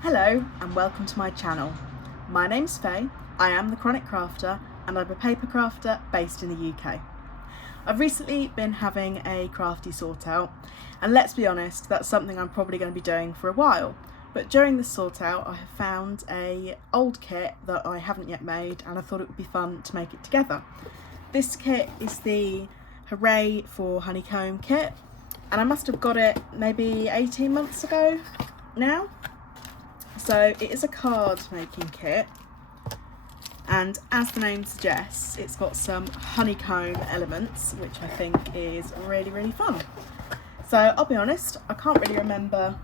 Hello and welcome to my channel. My name's Faye, I am the Chronic Crafter and I'm a paper crafter based in the UK. I've recently been having a crafty sort out, and let's be honest, that's something I'm probably going to be doing for a while. But during this sort out I have found an old kit that I haven't yet made and I thought it would be fun to make it together. This kit is the Hooray for Honeycomb kit, and I must have got it maybe 18 months ago now. So it is a card making kit, and as the name suggests, it's got some honeycomb elements, which I think is really fun. So I'll be honest, I can't really remember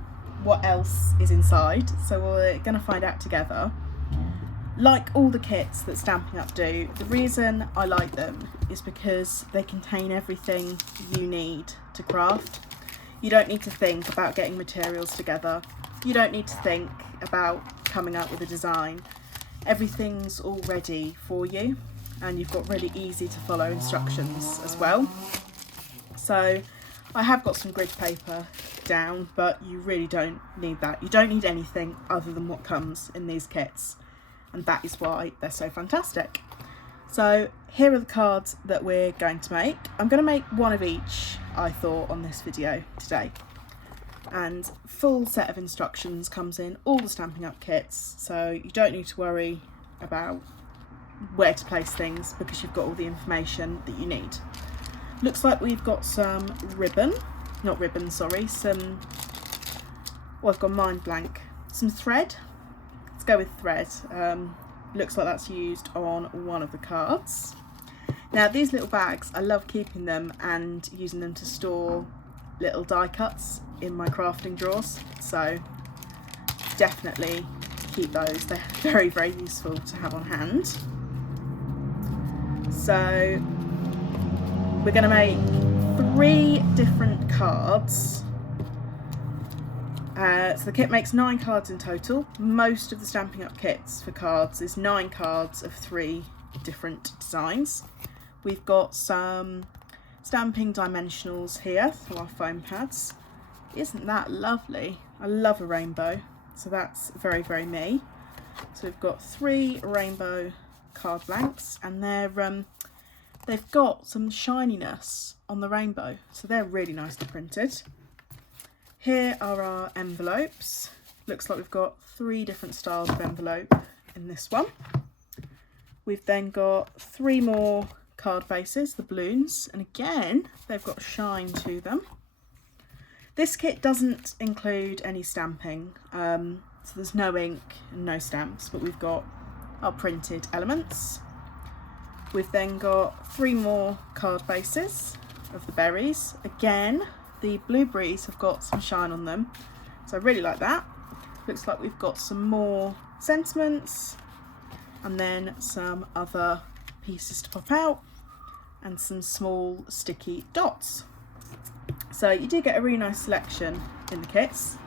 what else is inside, so we're going to find out together. Like all the kits that Stampin' Up do, the reason I like them is because they contain everything you need to craft. You don't need to think about getting materials together. You don't need to think about coming up with a design. Everything's all ready for you, and you've got really easy to follow instructions as well. So I have got some grid paper down, but you really don't need that. You don't need anything other than what comes in these kits, and that is why they're so fantastic. So here are the cards that we're going to make. I'm going to make one of each, I thought, on this video today. And full set of instructions comes in all the Stampin' Up kits, so you don't need to worry about where to place things because you've got all the information that you need. Looks like we've got some I've gone mind blank. Some thread. Let's go with thread. Looks like that's used on one of the cards. Now these little bags, I love keeping them and using them to store little die cuts in my crafting drawers, so definitely keep those. They're very useful to have on hand. So we're going to make 3 different cards. So the kit makes 9 cards in total. Most of the Stampin' Up kits for cards is 9 cards of 3 different designs. We've got some stamping dimensionals here for our foam pads. Isn't that lovely? I love a rainbow, so that's very me. So we've got 3 rainbow card blanks, and they've got some shininess on the rainbow, so they're really nicely printed. Here are our envelopes. Looks like we've got 3 different styles of envelope in this one. We've then got 3 more card bases, the balloons, and again they've got shine to them. This kit doesn't include any stamping, so there's no ink and no stamps, but we've got our printed elements. We've then got 3 more card bases of the berries. Again, the blueberries have got some shine on them, so I really like that. Looks like we've got some more sentiments, and then some other pieces to pop out, and some small sticky dots. So you do get a really nice selection in the kits.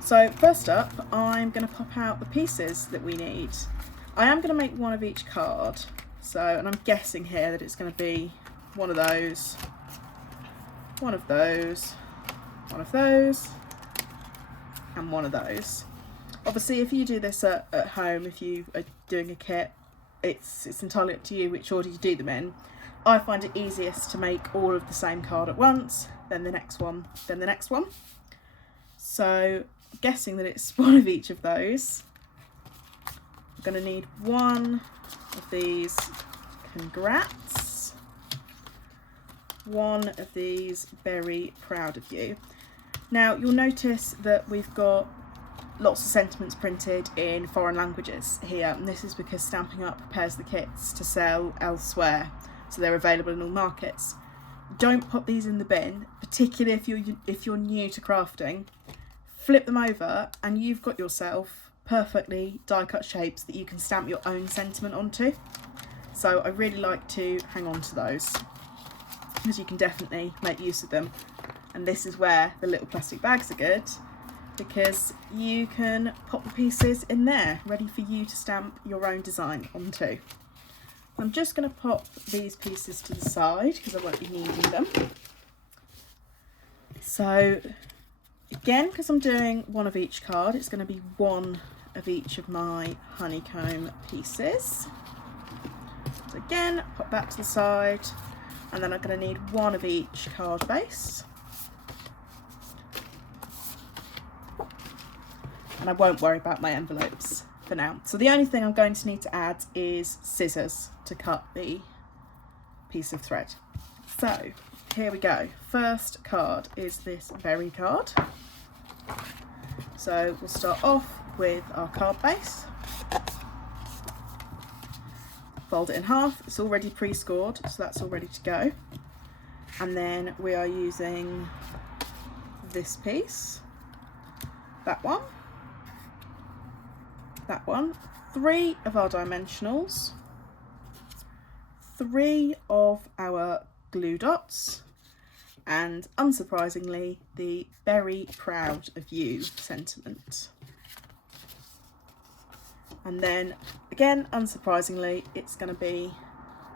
So first up, I'm going to pop out the pieces that we need. I am going to make one of each card, and I'm guessing here that it's going to be one of those, one of those, one of those, and one of those. Obviously if you do this at home, if you are doing a kit, it's entirely up to you which order you do them in. I find it easiest to make all of the same card at once, then the next one, then the next one. So I'm guessing that it's one of each of those. I'm going to need one of these congrats, one of these very proud of you. Now you'll notice that we've got lots of sentiments printed in foreign languages here, and this is because Stampin' Up prepares the kits to sell elsewhere, so they're available in all markets. Don't pop these in the bin, particularly if you're new to crafting. Flip them over and you've got yourself perfectly die cut shapes that you can stamp your own sentiment onto. So I really like to hang on to those, because you can definitely make use of them. And this is where the little plastic bags are good, because you can pop the pieces in there ready for you to stamp your own design onto. I'm just going to pop these pieces to the side because I won't be needing them. So Again, because I'm doing one of each card, it's going to be one of each of my honeycomb pieces. So again, pop that to the side, and then I'm going to need one of each card base. And I won't worry about my envelopes for now. So the only thing I'm going to need to add is scissors to cut the piece of thread. So here we go. First card is this berry card. So we'll start off with our card base. Fold it in half. It's already pre-scored, so that's all ready to go. And then we are using this piece, that one, 3 of our dimensionals, 3 of our glue dots, and unsurprisingly, the very proud of you sentiment. And then again, unsurprisingly, it's going to be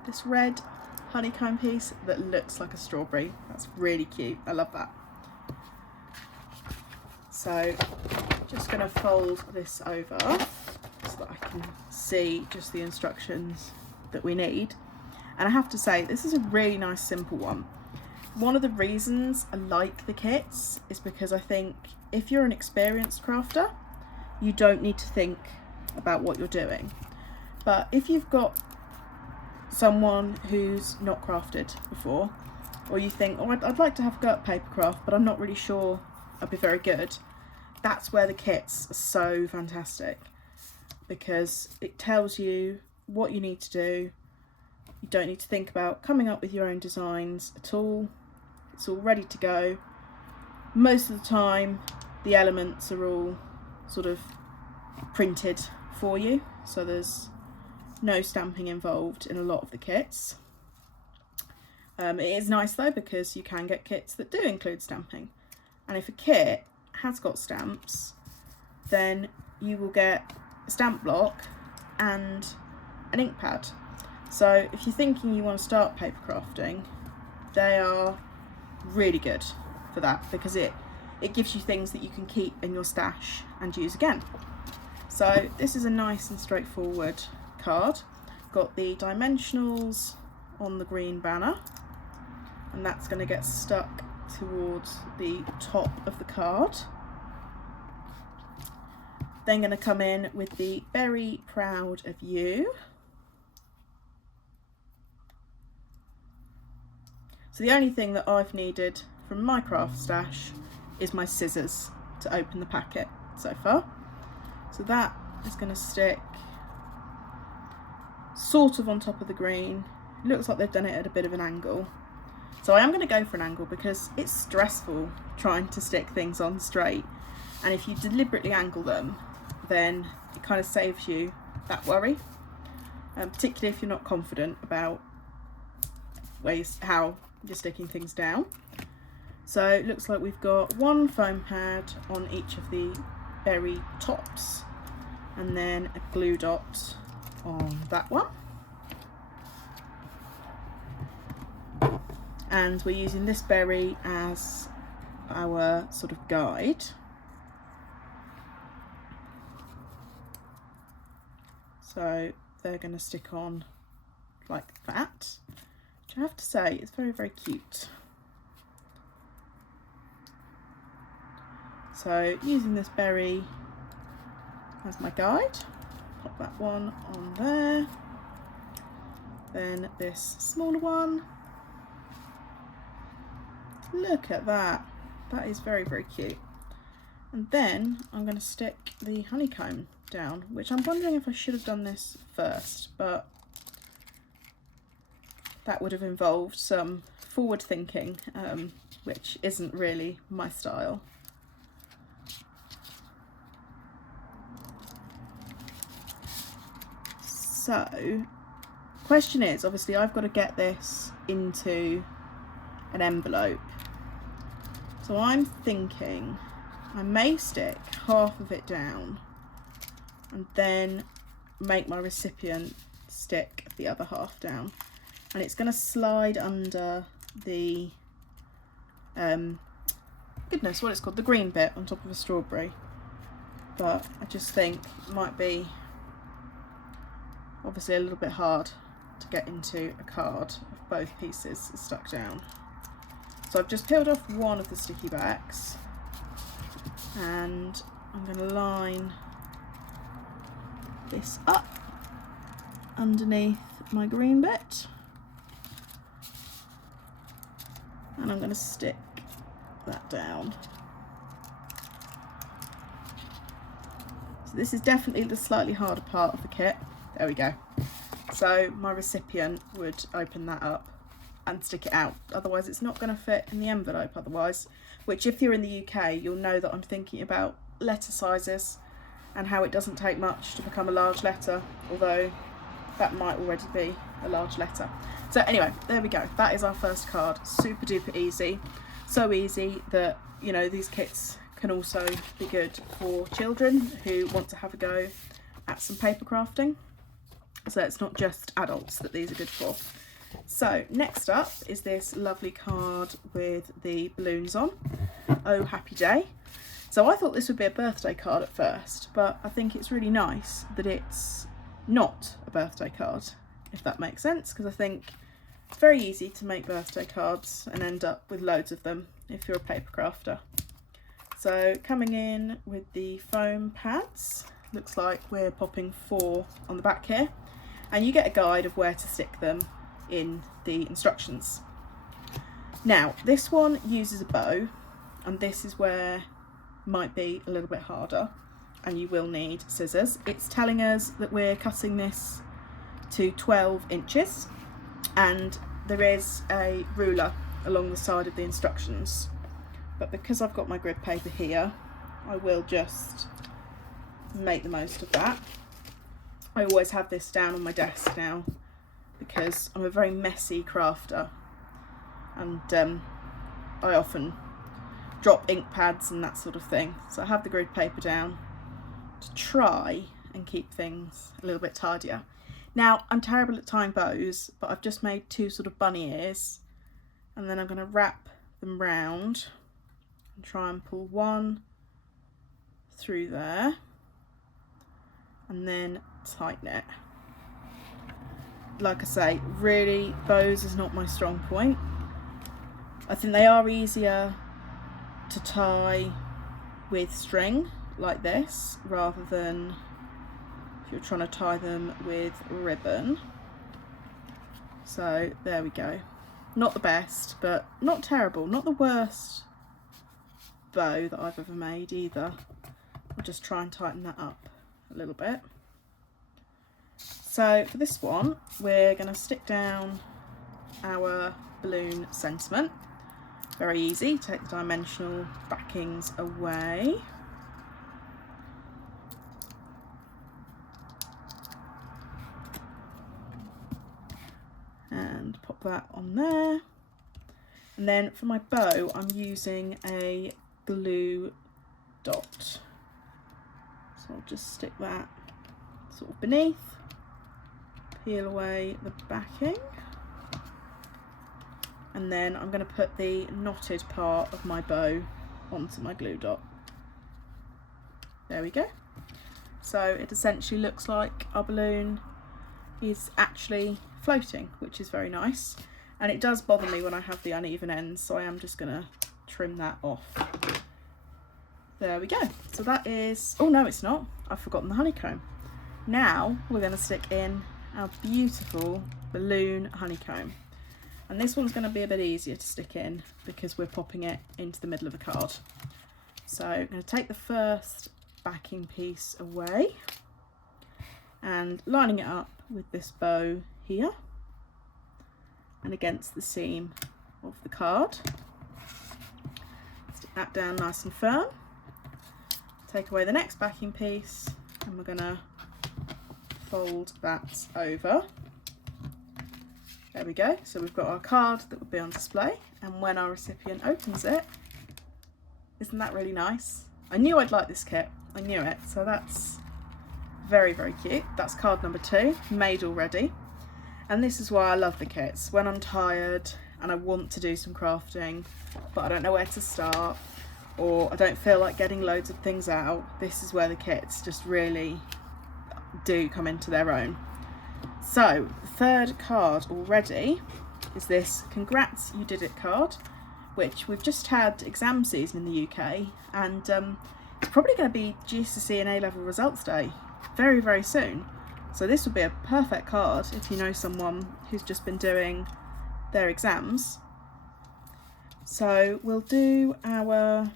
this red honeycomb piece that looks like a strawberry. That's really cute. I love that. So just going to fold this over so that I can see just the instructions that we need. And I have to say, this is a really nice simple one. One of the reasons I like the kits is because I think if you're an experienced crafter, you don't need to think about what you're doing. But if you've got someone who's not crafted before, or you think, oh, I'd like to have a go at papercraft, but I'm not really sure I'd be very good, that's where the kits are so fantastic, because it tells you what you need to do. You don't need to think about coming up with your own designs at all. It's all ready to go. Most of the time the elements are all sort of printed for you, so there's no stamping involved in a lot of the kits. It is nice though, because you can get kits that do include stamping, and if a kit has got stamps, then you will get a stamp block and an ink pad. So if you're thinking you want to start paper crafting, they are really good for that, because it gives you things that you can keep in your stash and use again. So this is a nice and straightforward card. Got the dimensionals on the green banner, and that's going to get stuck towards the top of the card. Then going to come in with the very proud of you. So the only thing that I've needed from my craft stash is my scissors to open the packet so far. So that is going to stick sort of on top of the green. It looks like they've done it at a bit of an angle. So I am going to go for an angle because it's stressful trying to stick things on straight. And if you deliberately angle them, then it kind of saves you that worry. Particularly if you're not confident about how you're sticking things down. So it looks like we've got one foam pad on each of the berry tops, and then a glue dot on that one. And we're using this berry as our sort of guide. So they're going to stick on like that, which I have to say is very, very cute. So using this berry as my guide, pop that one on there, then this smaller one. Look at that, that is very, very cute. And then I'm going to stick the honeycomb down, which I'm wondering if I should have done this first, but that would have involved some forward thinking, which isn't really my style. So, question is, obviously I've got to get this into an envelope. So I'm thinking I may stick half of it down and then make my recipient stick the other half down. And it's going to slide under the goodness, what it's called, the green bit on top of a strawberry. But I just think it might be obviously a little bit hard to get into a card if both pieces are stuck down. So I've just peeled off one of the sticky backs, and I'm going to line this up underneath my green bit, and I'm going to stick that down. So this is definitely the slightly harder part of the kit. There we go. So my recipient would open that up and stick it out, otherwise it's not going to fit in the envelope otherwise, which if you're in the UK you'll know that I'm thinking about letter sizes and how it doesn't take much to become a large letter, although that might already be a large letter. So anyway, there we go, that is our first card. Super duper easy, so easy that, you know, these kits can also be good for children who want to have a go at some paper crafting. So it's not just adults that these are good for. So next up is this lovely card with the balloons on. Oh, happy day. So I thought this would be a birthday card at first, but I think it's really nice that it's not a birthday card, if that makes sense, because I think it's very easy to make birthday cards and end up with loads of them if you're a paper crafter. So coming in with the foam pads, looks like we're popping 4 on the back here, and you get a guide of where to stick them in the instructions. Now this one uses a bow, and this is where might be a little bit harder, and you will need scissors. It's telling us that we're cutting this to 12 inches, and there is a ruler along the side of the instructions, but because I've got my grid paper here, I will just make the most of that. I always have this down on my desk now because I'm a very messy crafter, and I often drop ink pads and that sort of thing, so I have the grid paper down to try and keep things a little bit tidier. Now I'm terrible at tying bows, but I've just made 2 sort of bunny ears, and then I'm going to wrap them round and try and pull one through there and then tighten it. Like I say, really, bows is not my strong point. I think they are easier to tie with string like this rather than if you're trying to tie them with ribbon. So there we go. Not the best, but not terrible. Not the worst bow that I've ever made either. I'll just try and tighten that up a little bit. So for this one, we're going to stick down our balloon sentiment. Very easy, take the dimensional backings away. And pop that on there. And then for my bow, I'm using a glue dot. So I'll just stick that sort of beneath, peel away the backing, and then I'm going to put the knotted part of my bow onto my glue dot. There we go. So it essentially looks like our balloon is actually floating, which is very nice, and it does bother me when I have the uneven ends, so I am just going to trim that off. There we go. So that is, oh no it's not, I've forgotten the honeycomb. Now we're going to stick in our beautiful balloon honeycomb, and this one's going to be a bit easier to stick in because we're popping it into the middle of the card. So I'm going to take the first backing piece away and lining it up with this bow here and against the seam of the card. Stick that down nice and firm. Take away the next backing piece, and we're going to fold that over. There we go. So we've got our card that will be on display, and when our recipient opens it, isn't that really nice? I knew I'd like this kit, I knew it, so that's very, very cute. That's card number 2, made already. And this is why I love the kits. When I'm tired and I want to do some crafting, but I don't know where to start, or I don't feel like getting loads of things out, this is where the kits just really do come into their own. So the third card already is this Congrats You Did It card, which we've just had exam season in the UK, and it's probably going to be GCSE and A-level results day very, very soon. So this would be a perfect card if you know someone who's just been doing their exams. So we'll do our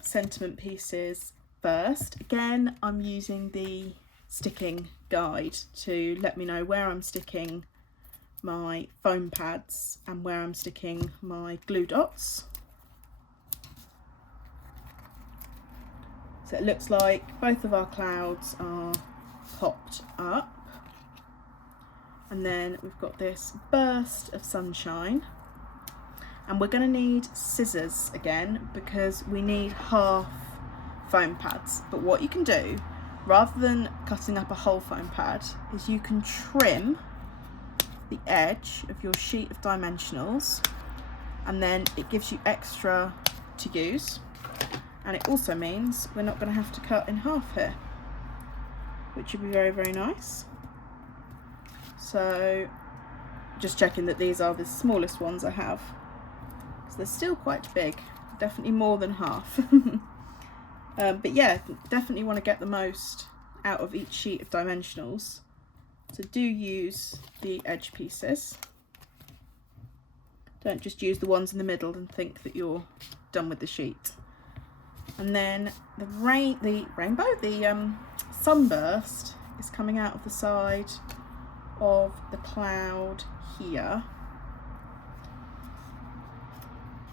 sentiment pieces first. Again, I'm using the sticking guide to let me know where I'm sticking my foam pads and where I'm sticking my glue dots. So it looks like both of our clouds are popped up, and then we've got this burst of sunshine, and we're going to need scissors again because we need half foam pads. But what you can do, rather than cutting up a whole foam pad, is you can trim the edge of your sheet of dimensionals, and then it gives you extra to use, and it also means we're not going to have to cut in half here, which would be very, very nice. So just checking that these are the smallest ones I have, because they're still quite big, definitely more than half. But yeah, definitely want to get the most out of each sheet of dimensionals, so do use the edge pieces. Don't just use the ones in the middle and think that you're done with the sheet. And then the sunburst is coming out of the side of the cloud here,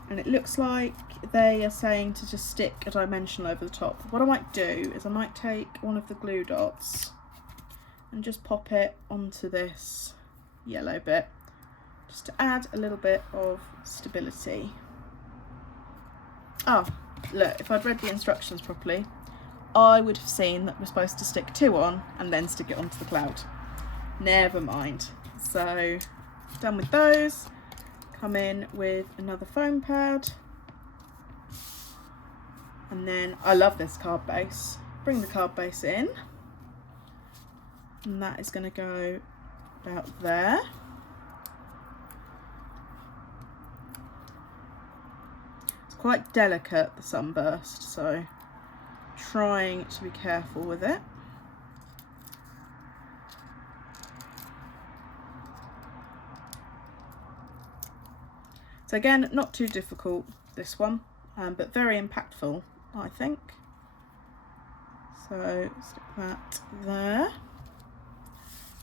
and it looks like they are saying to just stick a dimensional over the top. What I might do is I might take one of the glue dots and just pop it onto this yellow bit, just to add a little bit of stability. Oh, look, if I'd read the instructions properly, I would have seen that we're supposed to stick 2 on and then stick it onto the cloud. Never mind. So, done with those. Come in with another foam pad. And then, I love this card base. Bring the card base in. And that is going to go about there. It's quite delicate, the sunburst, so trying to be careful with it. So again, not too difficult, this one, but very impactful, I think. So stick that there.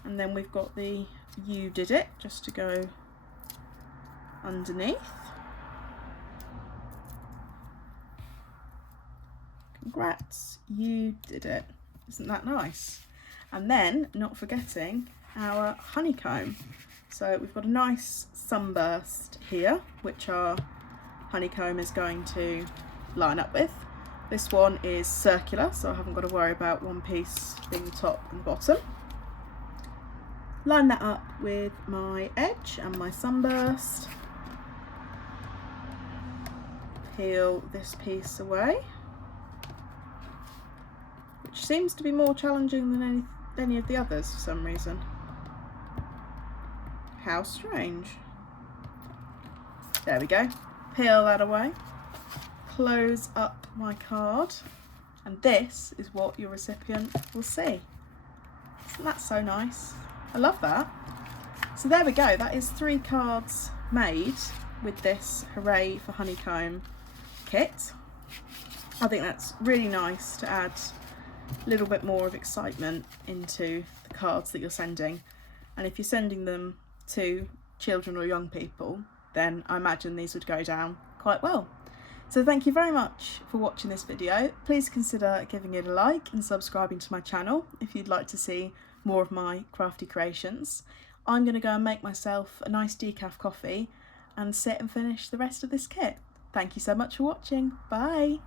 And then we've got the You Did It, just to go underneath. Congrats, you did it. Isn't that nice? And then, not forgetting, our honeycomb. So we've got a nice sunburst here, which our honeycomb is going to line up with. This one is circular, so I haven't got to worry about one piece being the top and bottom. Line that up with my edge and my sunburst. Peel this piece away, which seems to be more challenging than any of the others for some reason. How strange. There we go. Peel that away. Close up my card, and this is what your recipient will see. Isn't that so nice? I love that. So there we go. That is 3 cards made with this Hooray for Honeycomb kit. I think that's really nice to add a little bit more of excitement into the cards that you're sending. And if you're sending them to children or young people, then I imagine these would go down quite well. So thank you very much for watching this video. Please consider giving it a like and subscribing to my channel if you'd like to see more of my crafty creations. I'm going to go and make myself a nice decaf coffee and sit and finish the rest of this kit. Thank you so much for watching. Bye!